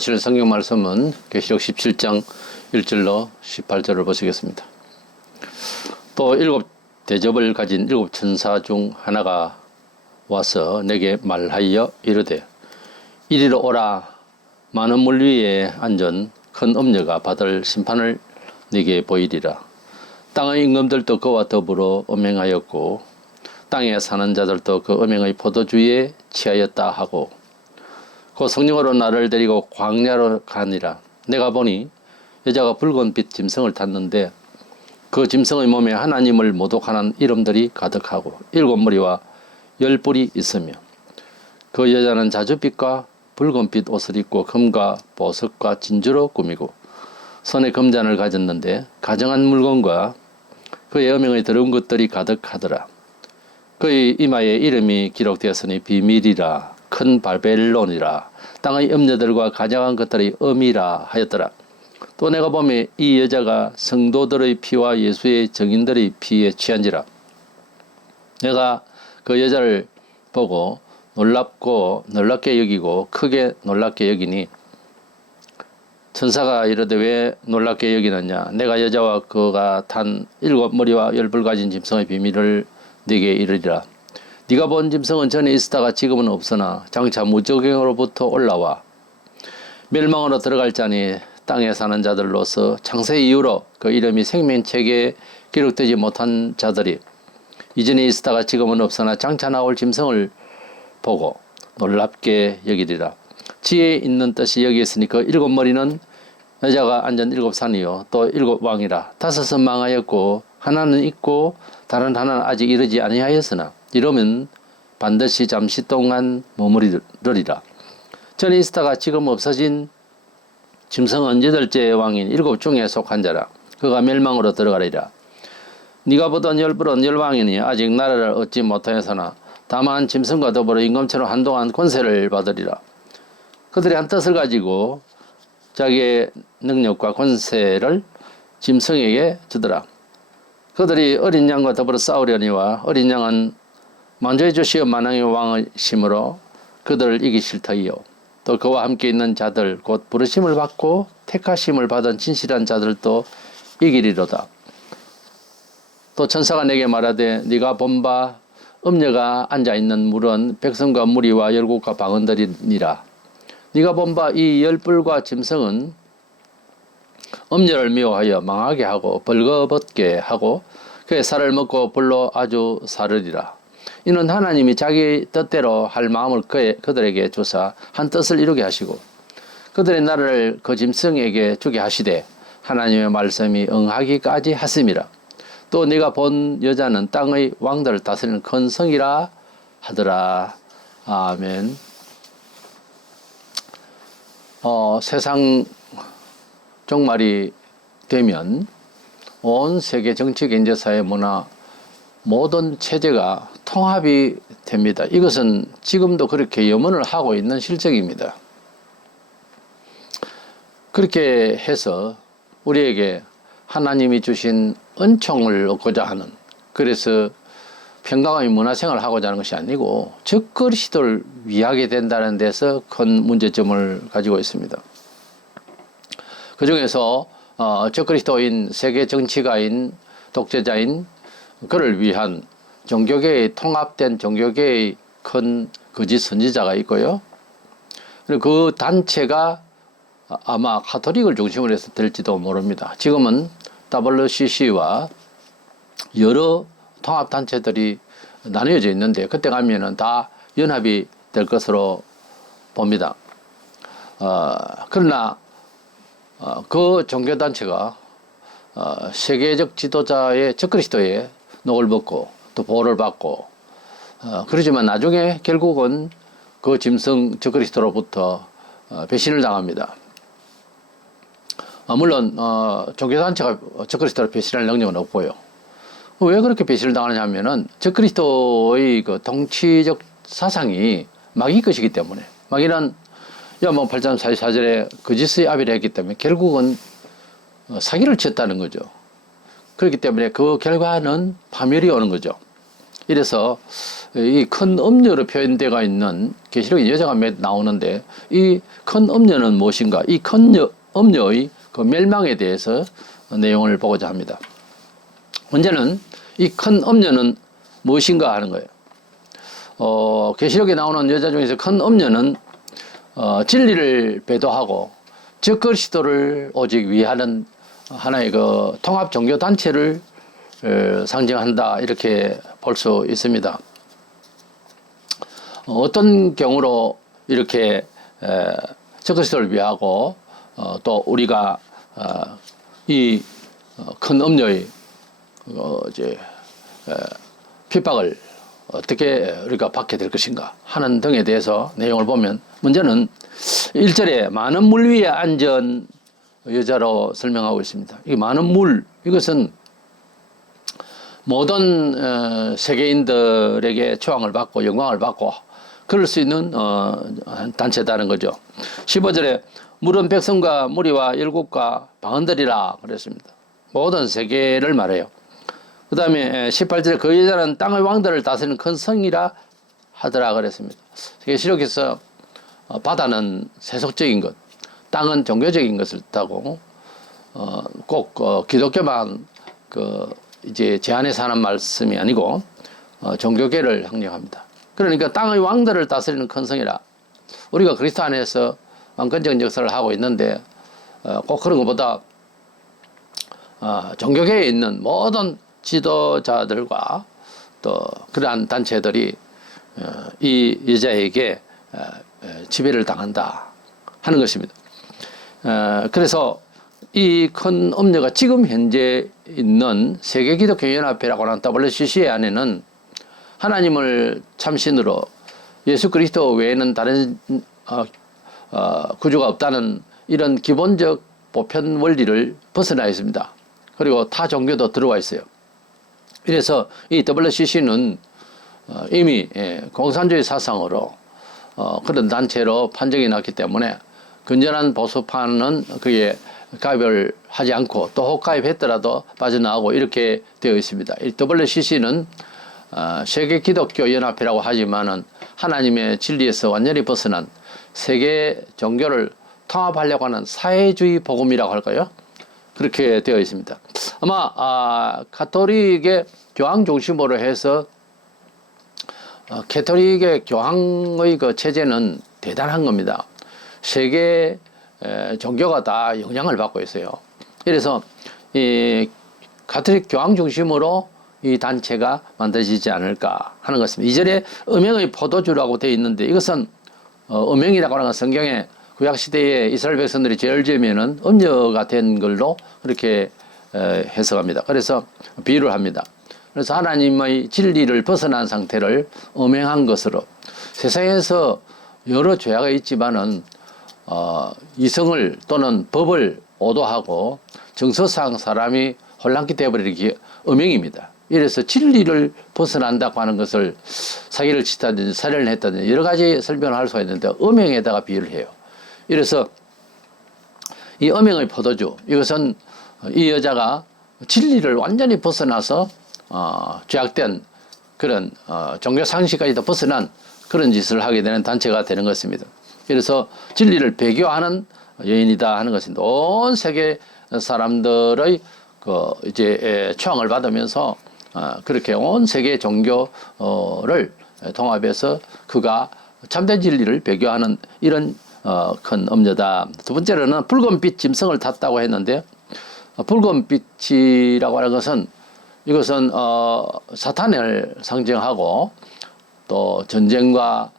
보실 성경 말씀은 계시록 17장 1절로 18절을 보시겠습니다. 또 일곱 대접을 가진 일곱 천사 중 하나가 와서 내게 말하여 이르되 이리로 오라. 많은 물 위에 앉은 큰 엄녀가 받을 심판을 네게 보이리라. 땅의 임금들도 그와 더불어 음행하였고 땅에 사는 자들도 그 음행의 포도주에 취하였다 하고 그 성령으로 나를 데리고 광야로 가니라. 내가 보니 여자가 붉은 빛 짐승을 탔는데 그 짐승의 몸에 하나님을 모독하는 이름들이 가득하고 일곱 머리와 열 뿔이 있으며 그 여자는 자줏빛과 붉은빛 옷을 입고 금과 보석과 진주로 꾸미고 손에 금잔을 가졌는데 가정한 물건과 그의 음행의 더러운 것들이 가득하더라. 그의 이마에 이름이 기록되었으니 비밀이라 큰 바벨론이라 땅의 음녀들과 가정한 것들의 음이라 하였더라. 또 내가 보매 이 여자가 성도들의 피와 예수의 증인들의 피에 취한지라. 내가 그 여자를 보고 놀랍게 여기고 크게 놀랍게 여기니 천사가 이르되 왜 놀랍게 여기느냐. 내가 여자와 그가 탄 일곱 머리와 열 뿔 가진 짐승의 비밀을 네게 이르리라. 네가 본 짐승은 전에 있었다가 지금은 없으나 장차 무저갱으로부터 올라와 멸망으로 들어갈 자니 땅에 사는 자들로서 창세 이후로 그 이름이 생명책에 기록되지 못한 자들이 이전에 있었다가 지금은 없으나 장차 나올 짐승을 보고 놀랍게 여기리라. 지혜에 있는 뜻이 여기 있으니 그 일곱 머리는 여자가 앉은 일곱 산이요 또 일곱 왕이라. 다섯은 망하였고 하나는 있고 다른 하나는 아직 이르지 아니하였으나 이러면 반드시 잠시 동안 머무르리라. 전에 있었다가 지금 없어진 짐승은 여덟째 왕인 일곱 중에 속한 자라. 그가 멸망으로 들어가리라. 네가 보던 열 뿔은 열 왕이니 아직 나라를 얻지 못하였으나 다만 짐승과 더불어 임금처럼 한동안 권세를 받으리라. 그들이 한 뜻을 가지고 자기의 능력과 권세를 짐승에게 주더라. 그들이 어린 양과 더불어 싸우려니와 어린 양은 만주의 주시어 만왕의 왕의 심으로 그들을 이기실 터이요. 또 그와 함께 있는 자들 곧 부르심을 받고 택하심을 받은 진실한 자들도 이기리로다. 또 천사가 내게 말하되 네가 본 바 음녀가 앉아있는 물은 백성과 무리와 열국과 방언들이니라. 네가 본 바 이 열 뿔과 짐승은 음녀를 미워하여 망하게 하고 벌거벗게 하고 그의 살을 먹고 불로 아주 사르리라. 이는 하나님이 자기 뜻대로 할 마음을 그들에게 주사 한 뜻을 이루게 하시고 그들의 나라를 그 짐승에게 주게 하시되 하나님의 말씀이 응하기까지 하심이라. 또 네가 본 여자는 땅의 왕들을 다스리는 큰 성이라 하더라. 아멘. 세상 종말이 되면 온 세계 정치, 경제, 사회, 문화 모든 체제가 통합이 됩니다. 이것은 지금도 그렇게 염원을 하고 있는 실정입니다. 그렇게 해서 우리에게 하나님이 주신 은총을 얻고자 하는, 그래서 평강의 문화생활을 하고자 하는 것이 아니고 적그리스도를 위하게 된다는 데서 큰 문제점을 가지고 있습니다. 그 중에서 적그리스도인 세계 정치가인 독재자인 그를 위한 종교계의 통합된 종교계의 큰 거짓 선지자가 있고요. 그리고 그 단체가 아마 가톨릭을 중심으로 해서 될지도 모릅니다. 지금은 WCC와 여러 통합단체들이 나뉘어져 있는데 그때 가면은 다 연합이 될 것으로 봅니다. 그러나 그 종교단체가 세계적 지도자의 적그리스도의 녹을 벗고 또 보호를 받고 그러지만 나중에 결국은 그 짐승 적그리스도로부터 배신을 당합니다. 물론 종교단체가 적그리스도를 배신할 능력은 없고요. 왜 그렇게 배신을 당하느냐 하면은 적그리스도의 그 통치적 사상이 마귀 것이기 때문에, 마귀는 요한복음 8장 44절에 거짓의 아비라 했기 때문에 결국은 사기를 쳤다는 거죠. 그렇기 때문에 그 결과는 파멸이 오는 거죠. 이래서 이 큰 음녀로 표현되어 있는 계시록에 여자가 몇 나오는데 이 큰 음녀는 무엇인가? 이 큰 음녀의 그 멸망에 대해서 내용을 보고자 합니다. 문제는 이 큰 음녀는 무엇인가 하는 거예요. 계시록에 나오는 여자 중에서 큰 음녀는 진리를 배도하고 적그리스도를 오직 위하는 하나의 그 통합 종교 단체를 상징한다 이렇게 볼 수 있습니다. 어떤 경우로 이렇게 적그리스도를 위하고 또 우리가 이 큰 음녀의 이제 핍박을 어떻게 우리가 받게 될 것인가 하는 등에 대해서 내용을 보면 문제는 1절에 많은 물 위에 앉은 여자로 설명하고 있습니다. 이 많은 물 이것은 모든 세계인들에게 초항을 받고 영광을 받고 그럴 수 있는 단체다는 거죠. 15절에 물은 백성과 무리와 열국과 방언들이라 그랬습니다. 모든 세계를 말해요. 그 다음에 18절에 그 여자는 땅의 왕들을 다스리는 큰 성이라 하더라 그랬습니다. 계시록에서 바다는 세속적인 것, 땅은 종교적인 것을 뜻하고 꼭 기독교만 이제 제한해서 하는 말씀이 아니고 종교계를 항력합니다. 그러니까 땅의 왕들을 다스리는 큰 성이라. 우리가 그리스도 안에서 왕권적인 역사를 하고 있는데 꼭 그런 것보다 종교계에 있는 모든 지도자들과 또 그러한 단체들이 이 여자에게 지배를 당한다 하는 것입니다. 그래서 이 큰 음녀가 지금 현재 있는 세계기독교연합회라고 하는 WCC 안에는 하나님을 참신으로 예수 그리스도 외에는 다른 구주가 없다는 이런 기본적 보편 원리를 벗어나 있습니다. 그리고 타 종교도 들어와 있어요. 그래서 이 WCC는 이미 공산주의 사상으로 그런 단체로 판정이 났기 때문에 건전한 보수파는 그게 가입을 하지 않고 또 혹 가입했더라도 빠져나오고 이렇게 되어 있습니다. 이 WCC는 세계 기독교 연합회라고 하지만은 하나님의 진리에서 완전히 벗어난 세계 종교를 통합하려고 하는 사회주의 복음이라고 할까요? 그렇게 되어 있습니다. 아마 가톨릭의 교황 중심으로 해서 가톨릭의 교황의 그 체제는 대단한 겁니다. 세계 종교가 다 영향을 받고 있어요. 그래서 이 가톨릭 교황 중심으로 이 단체가 만들어지지 않을까 하는 것입니다. 2절에 음행의 포도주라고 되어 있는데 이것은 음행이라고 하는 건 성경에 구약시대에 이스라엘 백성들이 죄를 지으면은 음녀가 된 걸로 그렇게 해석합니다. 그래서 비유를 합니다. 그래서 하나님의 진리를 벗어난 상태를 음행한 것으로 세상에서 여러 죄가 있지만은 이성을 또는 법을 오도하고 정서상 사람이 혼란케 되어버리는 게 음행입니다. 이래서 진리를 벗어난다고 하는 것을 사기를 치다든지 살인을 했다든지 여러 가지 설명을 할 수가 있는데 음행에다가 비유를 해요. 이래서 이 음행의 포도주 이것은 이 여자가 진리를 완전히 벗어나서 죄악된 그런 종교 상식까지도 벗어난 그런 짓을 하게 되는 단체가 되는 것입니다. 그래서 진리를 배교하는 여인이다 하는 것입니다. 온 세계 사람들의 이제 초항을 받으면서 그렇게 온 세계 종교를 통합해서 그가 참된 진리를 배교하는 이런 큰 음녀다. 두 번째로는 붉은빛 짐승을 탔다고 했는데 붉은빛이라고 하는 것은 이것은 사탄을 상징하고 또 전쟁과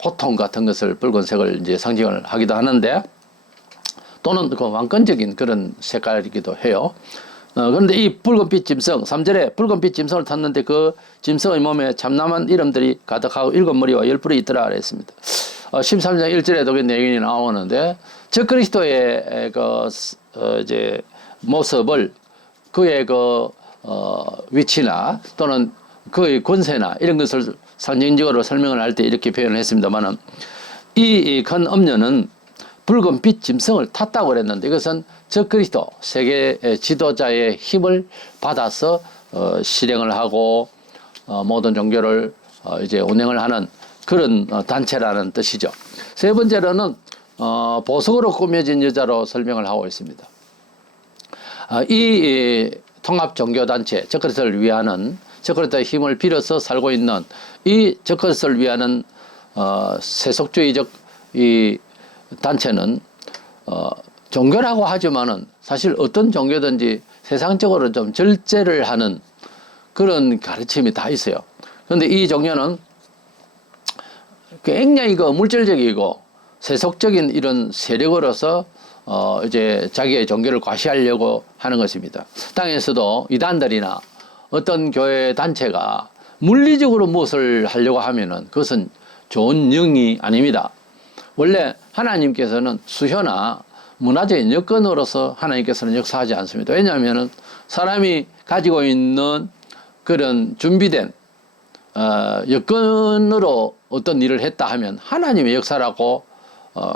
고통 같은 것을 붉은색을 이제 상징을 하기도 하는데 또는 그 왕권적인 그런 색깔이기도 해요. 그런데 이 붉은빛 짐승 3절에 붉은빛 짐승을 탔는데 그 짐승의 몸에 참남한 이름들이 가득하고 7머리와 10뿔이 있더라 그랬습니다. 13장 1절에도 그 내용이 나오는데 적그리스도의 이제 모습을 그의 위치나 또는 그의 권세나 이런 것을 상징적으로 설명을 할 때 이렇게 표현을 했습니다만은 이 큰 음녀는 붉은빛 짐승을 탔다고 그랬는데 이것은 적그리스도 세계 지도자의 힘을 받아서 실행을 하고 모든 종교를 이제 운영을 하는 그런 단체라는 뜻이죠. 세 번째로는 보석으로 꾸며진 여자로 설명을 하고 있습니다. 이 통합종교단체 저크리스를 위하는 저크리스의 힘을 빌어서 살고 있는 이 저크리스를 위하는 세속주의적 이 단체는 종교라고 하지만은 사실 어떤 종교든지 세상적으로 좀 절제를 하는 그런 가르침이 다 있어요. 그런데 이 종교는 굉장히 물질적이고 세속적인 이런 세력으로서 이제 자기의 종교를 과시하려고 하는 것입니다. 땅에서도 이단들이나 어떤 교회 단체가 물리적으로 무엇을 하려고 하면은 그것은 좋은 영이 아닙니다. 원래 하나님께서는 수효나 문화적인 여건으로서 하나님께서는 역사하지 않습니다. 왜냐하면은 사람이 가지고 있는 그런 준비된 여건으로 어떤 일을 했다 하면 하나님의 역사라고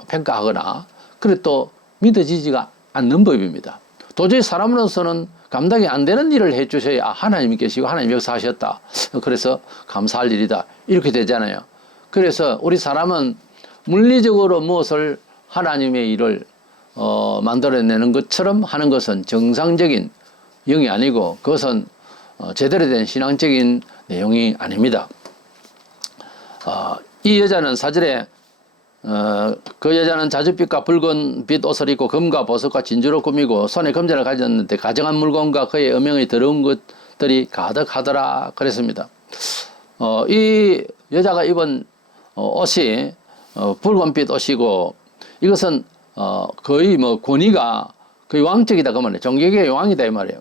평가하거나 그래 또 믿어지지가 않는 법입니다. 도저히 사람으로서는 감당이 안 되는 일을 해주셔야 하나님이 계시고 하나님 역사하셨다. 그래서 감사할 일이다. 이렇게 되잖아요. 그래서 우리 사람은 물리적으로 무엇을 하나님의 일을 만들어내는 것처럼 하는 것은 정상적인 영이 아니고 그것은 제대로 된 신앙적인 내용이 아닙니다. 이 여자는 사절에 그 여자는 자줏빛과 붉은빛 옷을 입고 금과 보석과 진주로 꾸미고 손에 금전을 가졌는데 가정한 물건과 그의 음영이 더러운 것들이 가득하더라 그랬습니다. 이 여자가 입은 옷이 붉은빛 옷이고 이것은 거의 권위가 거의 왕적이다 그 말이에요. 종교계의 왕이다 이 말이에요.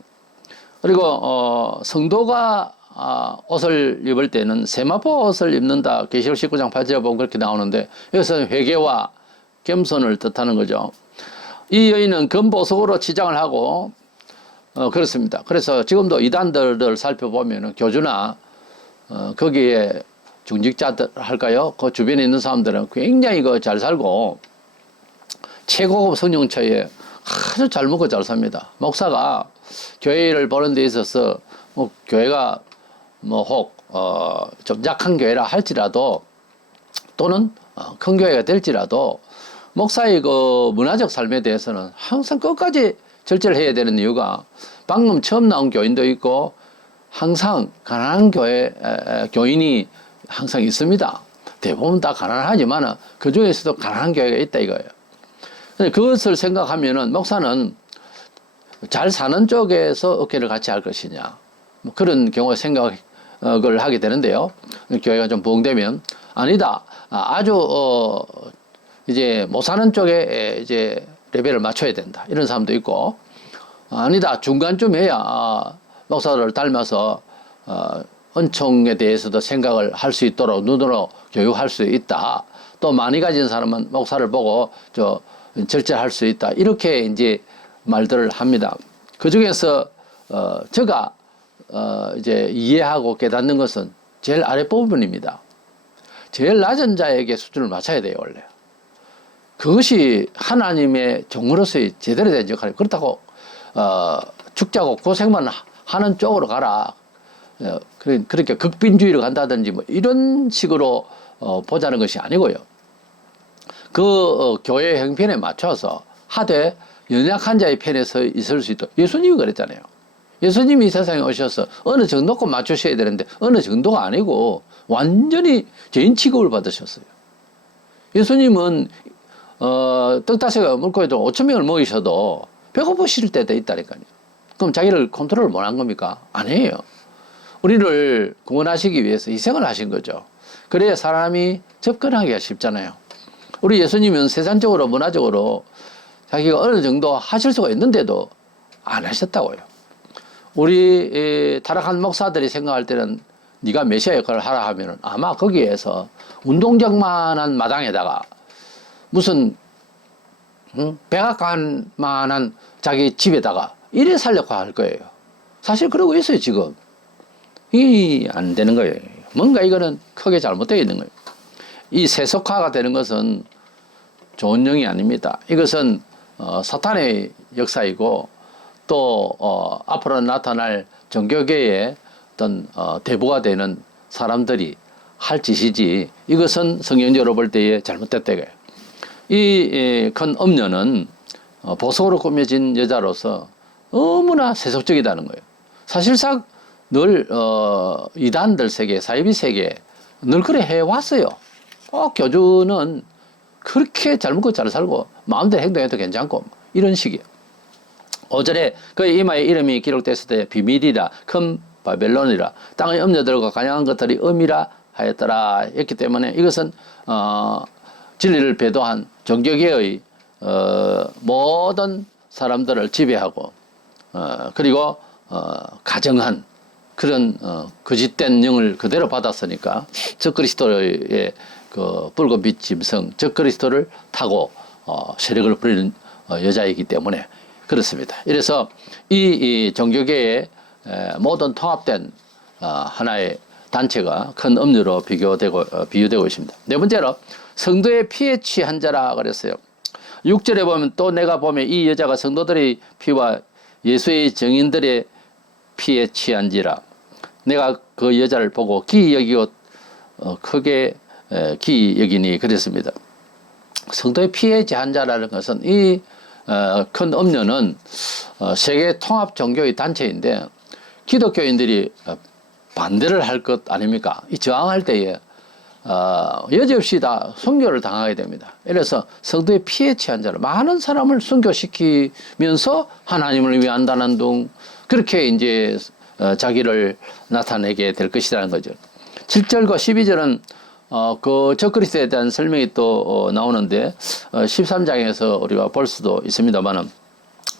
그리고 성도가 옷을 입을 때는 세마포 옷을 입는다. 계시록 19장 8절에 보면 그렇게 나오는데 여기서 회개와 겸손을 뜻하는 거죠. 이 여인은 금보석으로 치장을 하고 그렇습니다. 그래서 지금도 이단들을 살펴보면 교주나 거기에 중직자들 할까요? 그 주변에 있는 사람들은 굉장히 잘 살고 최고급 성령차에 아주 잘 먹고 잘 삽니다. 목사가 교회를 보는 데 있어서 교회가 좀 약한 교회라 할지라도 또는 큰 교회가 될지라도 목사의 그 문화적 삶에 대해서는 항상 끝까지 절제를 해야 되는 이유가 방금 처음 나온 교인도 있고 항상 가난한 교인이 항상 있습니다. 대부분 다 가난하지만 그 중에서도 가난한 교회가 있다 이거예요. 그것을 생각하면은 목사는 잘 사는 쪽에서 어깨를 같이 할 것이냐 그런 경우에 생각을 하게 되는데요. 교회가 좀 부흥되면 아니다. 아주 이제 못 사는 쪽에 이제 레벨을 맞춰야 된다. 이런 사람도 있고 아니다. 중간쯤 해야 목사를 닮아서 은총에 대해서도 생각을 할 수 있도록 눈으로 교육할 수 있다. 또 많이 가진 사람은 목사를 보고 절제할 수 있다. 이렇게 이제 말들을 합니다. 그 중에서 제가 이제 이해하고 깨닫는 것은 제일 아랫부분입니다. 제일 낮은 자에게 수준을 맞춰야 돼요, 원래. 그것이 하나님의 종으로서의 제대로 된 역할이에요. 그렇다고 죽자고 고생만 하는 쪽으로 가라. 그러니까 극빈주의로 간다든지 이런 식으로 보자는 것이 아니고요. 그 교회 형편에 맞춰서 하되 연약한 자의 편에 서 있을 수 있도록 예수님이 그랬잖아요. 예수님이 이 세상에 오셔서 어느 정도껏 맞추셔야 되는데 어느 정도가 아니고 완전히 죄인 취급을 받으셨어요. 예수님은 떡 5개 물고기도 5,000명을 먹이셔도 배고프실 때도 있다니까요. 그럼 자기를 컨트롤 못한 겁니까? 아니에요. 우리를 구원하시기 위해서 희생을 하신 거죠. 그래야 사람이 접근하기가 쉽잖아요. 우리 예수님은 세상적으로 문화적으로 자기가 어느 정도 하실 수가 있는데도 안 하셨다고요. 우리 타락한 목사들이 생각할 때는 네가 메시아 역할을 하라 하면은 아마 거기에서 운동장만한 마당에다가 무슨 백악관만한 자기 집에다가 이래 살려고 할 거예요. 사실 그러고 있어요 지금. 이게 안 되는 거예요. 뭔가 이거는 크게 잘못되어 있는 거예요. 이 세속화가 되는 것은 좋은 영이 아닙니다. 이것은 사탄의 역사이고 또 앞으로 나타날 종교계의 어떤 대부가 되는 사람들이 할 짓이지 이것은 성경적으로 볼 때에 잘못됐다 이거예요. 이 큰 엄녀는 보석으로 꾸며진 여자로서 너무나 세속적이다는 거예요. 사실상 늘 이단들 세계, 사이비 세계 늘 그래 해왔어요. 교주는 그렇게 잘 먹고 잘 살고 마음대로 행동해도 괜찮고 이런 식이에요. 5절에 그 이마에 이름이 기록됐을 때 비밀이라 큰 바벨론이라 땅의 엄녀들과 간양한 것들이 음이라 하였더라 했기 때문에 이것은 진리를 배도한 종교계의 모든 사람들을 지배하고 그리고 가정한 그런 거짓된 영을 그대로 받았으니까 적그리스도의 그 붉은 빛 짐승 적그리스도를 타고 세력을 부리는 여자이기 때문에 그렇습니다. 이래서 이 종교계의 모든 통합된 하나의 단체가 큰 음료로 비유되고 있습니다. 네 번째로 성도의 피에 취한 자라 그랬어요. 6절에 보면 또 내가 보면 이 여자가 성도들의 피와 예수의 증인들의 피에 취한지라 내가 그 여자를 보고 기이 여기고 크게 기이 여기니 그랬습니다. 성도의 피에 취한 자라는 것은 이 큰 음료는 세계 통합 종교의 단체인데 기독교인들이 반대를 할 것 아닙니까? 이 저항할 때에 여지없이 다 순교를 당하게 됩니다. 이래서 성도의 피에 취한 자를 많은 사람을 순교시키면서 하나님을 위한다는 둥 그렇게 이제 자기를 나타내게 될 것이라는 거죠. 7절과 12절은 그 적그리스도에 대한 설명이 또 나오는데 13장에서 우리가 볼 수도 있습니다만은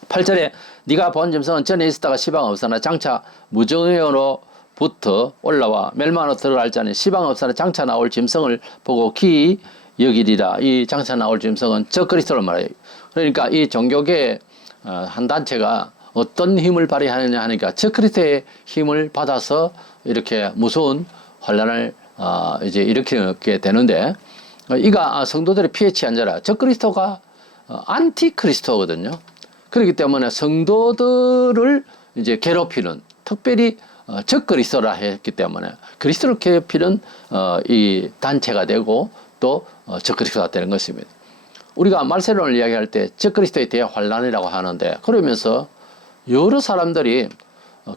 8절에 네가 본 짐승은 전에 있었다가 시방 없으나 장차 무정회로부터 올라와 멸망으로 들어갈 자는 시방 없으나 장차 나올 짐승을 보고 기이 여기리라. 이 장차 나올 짐승은 적그리스도를 말해요. 그러니까 이 종교계 한 단체가 어떤 힘을 발휘하느냐 하니까 적그리스도의 힘을 받아서 이렇게 무서운 환란을 이제 일으키게 되는데 이가 성도들의 피에 취한 자라 적그리스도가 안티크리스토거든요. 그렇기 때문에 성도들을 이제 괴롭히는 특별히 적그리스도라 했기 때문에 그리스도를 괴롭히는 이 단체가 되고 또 적그리스도가 되는 것입니다. 우리가 말세론을 이야기할 때 적그리스도의 대환란이라고 하는데 그러면서 여러 사람들이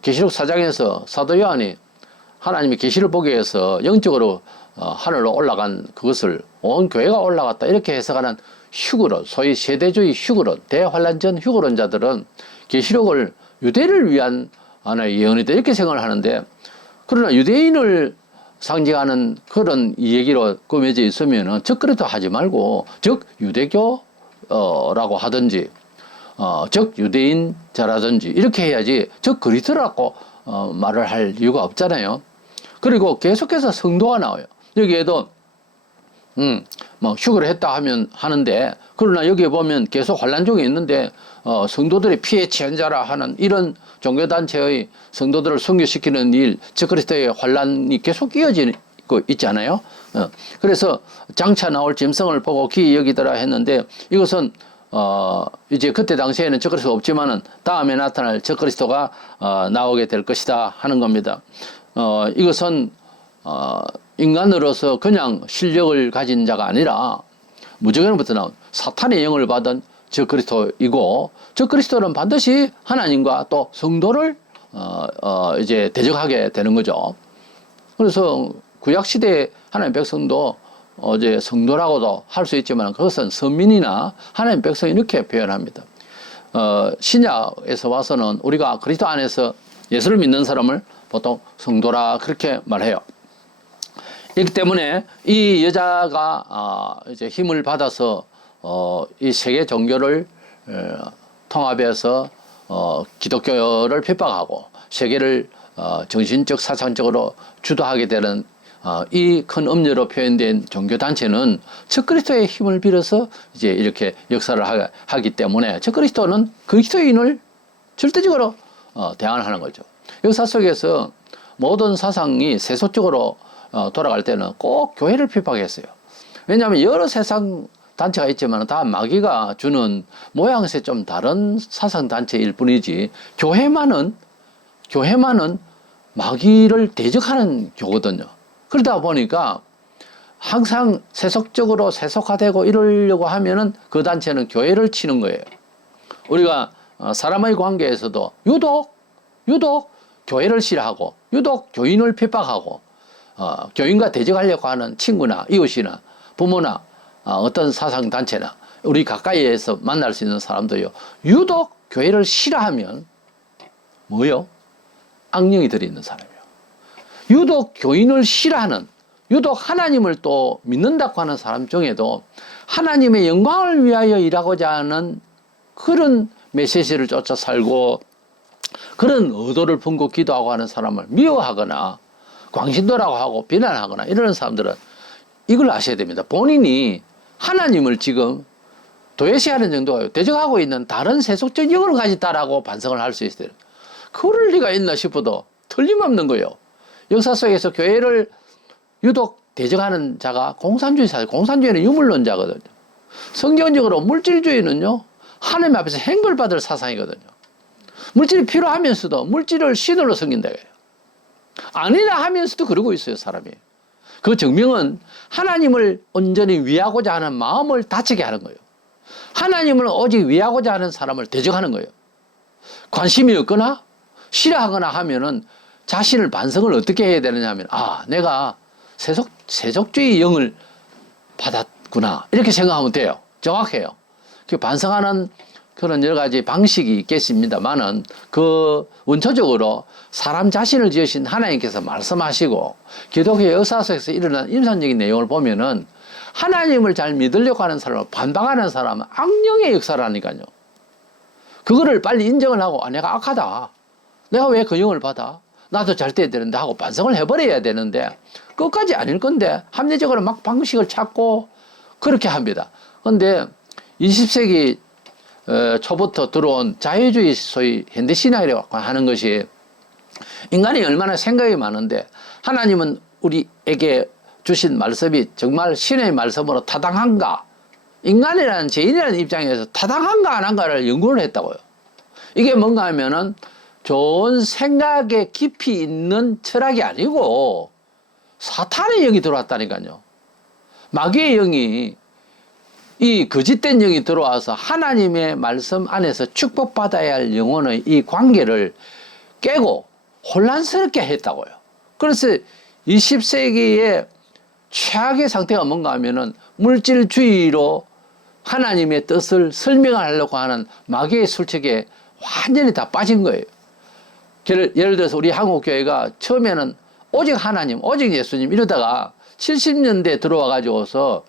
계시록 4장에서 사도 요한이 하나님의 계시를 보기 위해서 영적으로 하늘로 올라간 그것을 온 교회가 올라갔다 이렇게 해석하는 휴거론, 소위 세대주의 휴거론, 대환란전 휴거론자들은 계시록을 유대를 위한 하나의 예언이다 이렇게 생각을 하는데 그러나 유대인을 상징하는 그런 얘기로 꾸며져 있으면은 적그리스도 하지 말고 즉 유대교라고 하든지 즉 유대인자라든지 이렇게 해야지 즉 그리스도라고 말을 할 이유가 없잖아요. 그리고 계속해서 성도가 나와요. 여기에도 뭐 휴거를 했다 하는데 그러나 여기에 보면 계속 환란 중에 있는데 성도들의 피해 취한 자라 하는 이런 종교단체의 성도들을 순교시키는 일, 적그리스도의 환란이 계속 이어지고 있잖아요. 그래서 장차 나올 짐승을 보고 기이 여기더라 했는데 이것은 이제 그때 당시에는 적그리스도가 없지만은 다음에 나타날 적그리스도가 나오게 될 것이다 하는 겁니다. 이것은 인간으로서 그냥 실력을 가진 자가 아니라 무조건부터 나온 사탄의 영을 받은 적그리스도이고 적그리스도는 반드시 하나님과 또 성도를 이제 대적하게 되는 거죠. 그래서 구약 시대 하나님 백성도 이제 성도라고도 할 수 있지만 그것은 선민이나 하나님 백성 이렇게 표현합니다. 신약에서 와서는 우리가 그리스도 안에서 예수를 믿는 사람을 보통 성도라 그렇게 말해요. 그렇기 때문에 이 여자가 이제 힘을 받아서 이 세계 종교를 통합해서 기독교를 핍박하고 세계를 정신적 사상적으로 주도하게 되는 이 큰 음료로 표현된 종교단체는 적그리스도의 힘을 빌어서 이제 이렇게 역사를 하기 때문에 적그리스도는 그리스도인을 절대적으로 대항하는 거죠. 역사 속에서 모든 사상이 세속적으로 돌아갈 때는 꼭 교회를 핍박했어요. 왜냐하면 여러 세상 단체가 있지만 다 마귀가 주는 모양새 좀 다른 사상 단체일 뿐이지 교회만은 마귀를 대적하는 교거든요. 그러다 보니까 항상 세속적으로 세속화되고 이러려고 하면은 그 단체는 교회를 치는 거예요. 우리가 사람의 관계에서도 유독 교회를 싫어하고 유독 교인을 핍박하고 교인과 대적하려고 하는 친구나 이웃이나 부모나 어떤 사상단체나 우리 가까이에서 만날 수 있는 사람도요, 유독 교회를 싫어하면 뭐요? 악령이 들어있는 사람이에요. 유독 교인을 싫어하는, 유독 하나님을 또 믿는다고 하는 사람 중에도 하나님의 영광을 위하여 일하고자 하는 그런 메시지를 쫓아 살고 그런 의도를 품고 기도하고 하는 사람을 미워하거나 광신도라고 하고 비난하거나 이러는 사람들은 이걸 아셔야 됩니다. 본인이 하나님을 지금 도외시하는 정도가 대적하고 있는 다른 세속적 영을 가졌다라고 반성을 할 수 있어요. 그럴 리가 있나 싶어도 틀림없는 거예요. 역사 속에서 교회를 유독 대적하는 자가 공산주의사, 공산주의는 유물론자거든요. 성경적으로 물질주의는요, 하나님 앞에서 행벌받을 사상이거든요. 물질이 필요하면서도 물질을 신으로 섬긴다. 아니라 하면서도 그러고 있어요, 사람이. 그 증명은 하나님을 온전히 위하고자 하는 마음을 다치게 하는 거예요. 하나님을 오직 위하고자 하는 사람을 대적하는 거예요. 관심이 없거나 싫어하거나 하면은 자신을 반성을 어떻게 해야 되느냐 하면, 내가 세속주의 영을 받았구나. 이렇게 생각하면 돼요. 정확해요. 그 반성하는 그런 여러 가지 방식이 있겠습니다만은 그 원초적으로 사람 자신을 지으신 하나님께서 말씀하시고 기독교 역사 속에서 일어난 임산적인 내용을 보면은 하나님을 잘 믿으려고 하는 사람을 반박하는 사람은 악령의 역사라니까요. 그거를 빨리 인정을 하고 내가 악하다. 내가 왜 그 영을 받아? 나도 잘 돼야 되는데 하고 반성을 해버려야 되는데 끝까지 아닐 건데 합리적으로 막 방식을 찾고 그렇게 합니다. 그런데 20세기 초부터 들어온 자유주의 소위 현대신학이라고 하는 것이 인간이 얼마나 생각이 많은데 하나님은 우리에게 주신 말씀이 정말 신의 말씀으로 타당한가? 인간이라는 죄인이라는 입장에서 타당한가 안 한가를 연구를 했다고요. 이게 뭔가 하면은 좋은 생각에 깊이 있는 철학이 아니고 사탄의 영이 들어왔다니까요. 마귀의 영이 이 거짓된 영이 들어와서 하나님의 말씀 안에서 축복받아야 할 영혼의 이 관계를 깨고 혼란스럽게 했다고요. 그래서 20세기의 최악의 상태가 뭔가 하면은 물질주의로 하나님의 뜻을 설명하려고 하는 마귀의 술책에 완전히 다 빠진 거예요. 예를 들어서 우리 한국교회가 처음에는 오직 하나님, 오직 예수님 이러다가 70년대 들어와 가지고서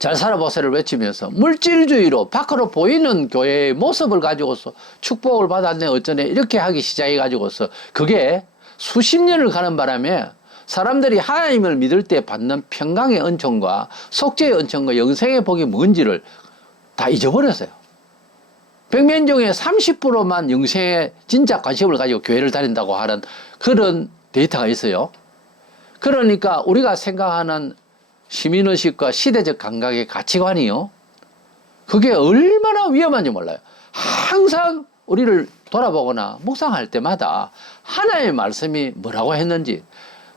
잘 살아보세요를 외치면서 물질주의로 밖으로 보이는 교회의 모습을 가지고서 축복을 받았네 어쩌네 이렇게 하기 시작해 가지고서 그게 수십 년을 가는 바람에 사람들이 하나님을 믿을 때 받는 평강의 은총과 속죄의 은총과 영생의 복이 뭔지를 다 잊어버렸어요. 100명 중에 30%만 영생에 진짜 관심을 가지고 교회를 다닌다고 하는 그런 데이터가 있어요. 그러니까 우리가 생각하는 시민의식과 시대적 감각의 가치관이요. 그게 얼마나 위험한지 몰라요. 항상 우리를 돌아보거나 묵상할 때마다 하나님의 말씀이 뭐라고 했는지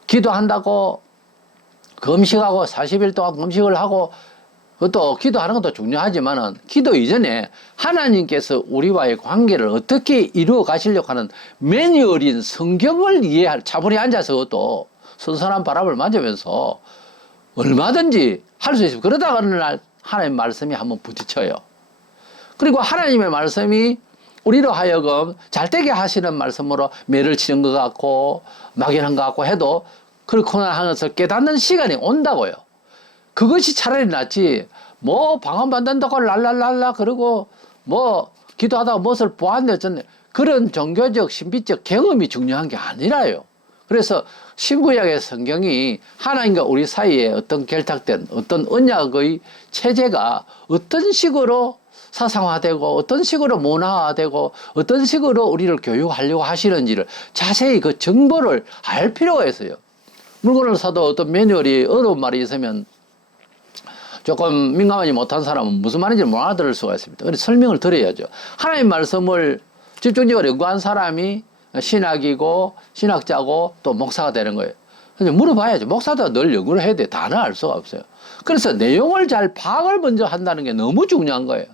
기도한다고 금식하고 40일 동안 금식을 하고 그것도 기도하는 것도 중요하지만은 기도 이전에 하나님께서 우리와의 관계를 어떻게 이루어 가시려고 하는 매뉴얼인 성경을 이해할 차분히 앉아서 또 선선한 바람을 맞으면서 얼마든지 할 수 있어요. 그러다가 어느 날 하나님의 말씀이 한번 부딪혀요. 그리고 하나님의 말씀이 우리로 하여금 잘되게 하시는 말씀으로 매를 치는 것 같고 막연한 것 같고 해도 그렇구나 하는 것을 깨닫는 시간이 온다고요. 그것이 차라리 낫지 뭐 방언받는다고 랄랄랄라 그러고 뭐 기도하다가 무엇을 보았네 어쩌네 그런 종교적 신비적 경험이 중요한 게 아니라요. 그래서 신구약의 성경이 하나님과 우리 사이에 어떤 결탁된 어떤 언약의 체제가 어떤 식으로 사상화되고 어떤 식으로 문화화되고 어떤 식으로 우리를 교육하려고 하시는지를 자세히 그 정보를 알 필요가 있어요. 물건을 사도 어떤 매뉴얼이 어려운 말이 있으면 조금 민감하지 못한 사람은 무슨 말인지 못 알아들을 수가 있습니다. 그래서 설명을 드려야죠. 하나님 말씀을 집중적으로 연구한 사람이 신학이고 신학자고 또 목사가 되는 거예요. 근데 물어봐야죠. 목사도 늘 연구를 해야 돼. 다는 알 수가 없어요. 그래서 내용을 잘 파악을 먼저 한다는 게 너무 중요한 거예요.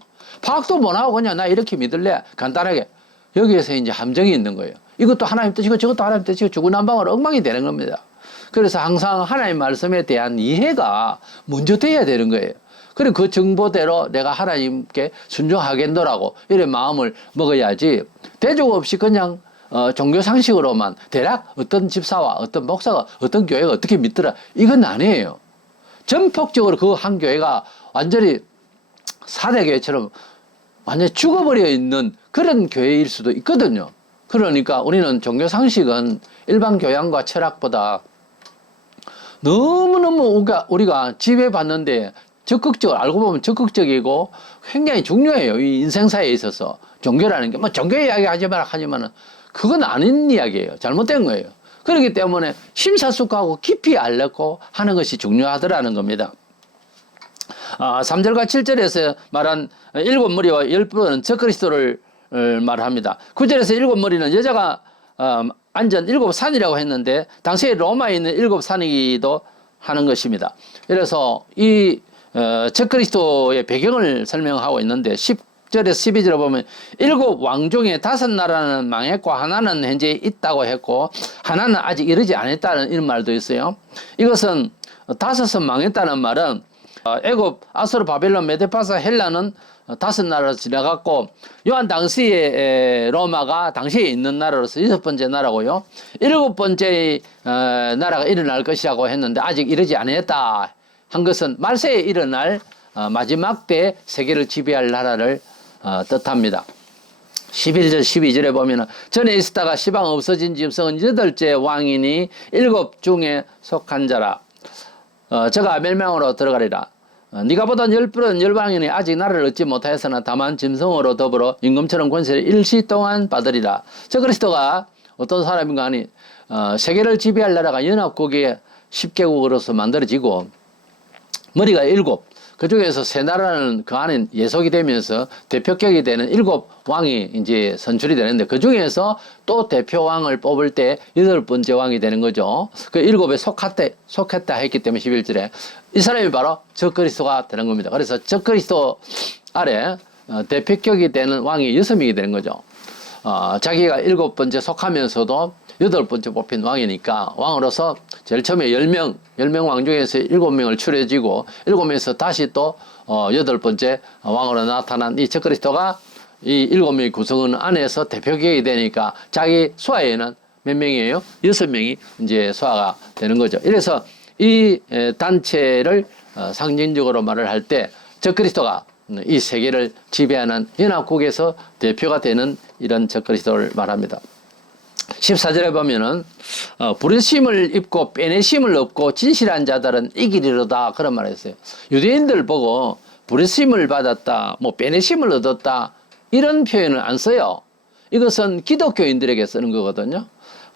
파악도 못하고 그냥 나 이렇게 믿을래. 간단하게. 여기에서 이제 함정이 있는 거예요. 이것도 하나님 뜻이고 저것도 하나님 뜻이고 주구난방으로 엉망이 되는 겁니다. 그래서 항상 하나님 말씀에 대한 이해가 먼저 돼야 되는 거예요. 그리고 그 정보대로 내가 하나님께 순종하겠노라고 이런 마음을 먹어야지 대조 없이 그냥 종교 상식으로만 대략 어떤 집사와 어떤 목사가 어떤 교회가 어떻게 믿더라 이건 아니에요. 전폭적으로 그 한 교회가 완전히 4대 교회처럼 완전히 죽어버려 있는 그런 교회일 수도 있거든요. 그러니까 우리는 종교 상식은 일반 교양과 철학보다 너무너무 우리가 지배받는데 적극적으로 알고 보면 적극적이고 굉장히 중요해요. 이 인생사에 있어서 종교라는 게 뭐 종교 이야기 하지 마라 하지만은 그건 아닌 이야기예요. 잘못된 거예요. 그렇기 때문에 심사숙고하고 깊이 알고 하는 것이 중요하더라는 겁니다. 3절과 7절에서 말한 7머리와 10뿔은 적그리스도를 말합니다. 9절에서 7머리는 여자가 앉은 7산이라고 했는데 당시에 로마에 있는 7산이기도 하는 것입니다. 그래서 이 적그리스도의 배경을 설명하고 있는데 10절에서 12절에 보면 7 왕중에 5 나라는 망했고 하나는 현재 있다고 했고 하나는 아직 이르지 않았다는 이런 말도 있어요. 이것은 5은 망했다는 말은 애굽, 아수르, 바벨론, 메데파사, 헬라는 5 나라로 지나갔고 요한 당시에 로마가 당시에 있는 나라로서 6번째 나라고요. 7번째 나라가 일어날 것이라고 했는데 아직 이르지 않았다 한 것은 말세에 일어날 마지막 때 세계를 지배할 나라를 뜻합니다. 11절 12절에 보면 전에 있었다가 시방 없어진 짐승은 8째 왕이니 7 중에 속한 자라. 저가 멸망으로 들어가리라. 네가 보던 10뿔은 열방이니 아직 나라를 얻지 못하였으나 다만 짐승으로 더불어 임금처럼 권세를 일시 동안 받으리라. 저 그리스도가 어떤 사람인가 하니 세계를 지배할 나라가 연합국의 10개국으로서 만들어지고 머리가 7, 그 중에서 3 나라는 그 안에 예속이 되면서 대표격이 되는 7 왕이 이제 선출이 되는데 그 중에서 또 대표 왕을 뽑을 때 8번째 왕이 되는 거죠. 그 7에 속했다 했기 때문에 11절에 이 사람이 바로 적그리스도가 되는 겁니다. 그래서 적그리스도 아래 대표격이 되는 왕이 6명이 되는 거죠. 자기가 7번째 속하면서도 8번째 뽑힌 왕이니까 왕으로서 제일 처음에 10명 왕 중에서 7명을 추려지고 7명에서 다시 또 8번째 왕으로 나타난 이 적그리스도가 이 7명의 구성원 안에서 대표격이 되니까 자기 소아에는 몇 명이에요? 6명이 이제 소아가 되는 거죠. 이래서 이 단체를 상징적으로 말을 할 때 적그리스도가 이 세계를 지배하는 연합국에서 대표가 되는 이런 적그리스도를 말합니다. 14절에 보면은 부르심을 입고 빼내심을 얻고 진실한 자들은 이기리로다 그런 말을 했어요. 유대인들 보고 부르심을 받았다, 뭐 빼내심을 얻었다 이런 표현을 안 써요. 이것은 기독교인들에게 쓰는 거거든요.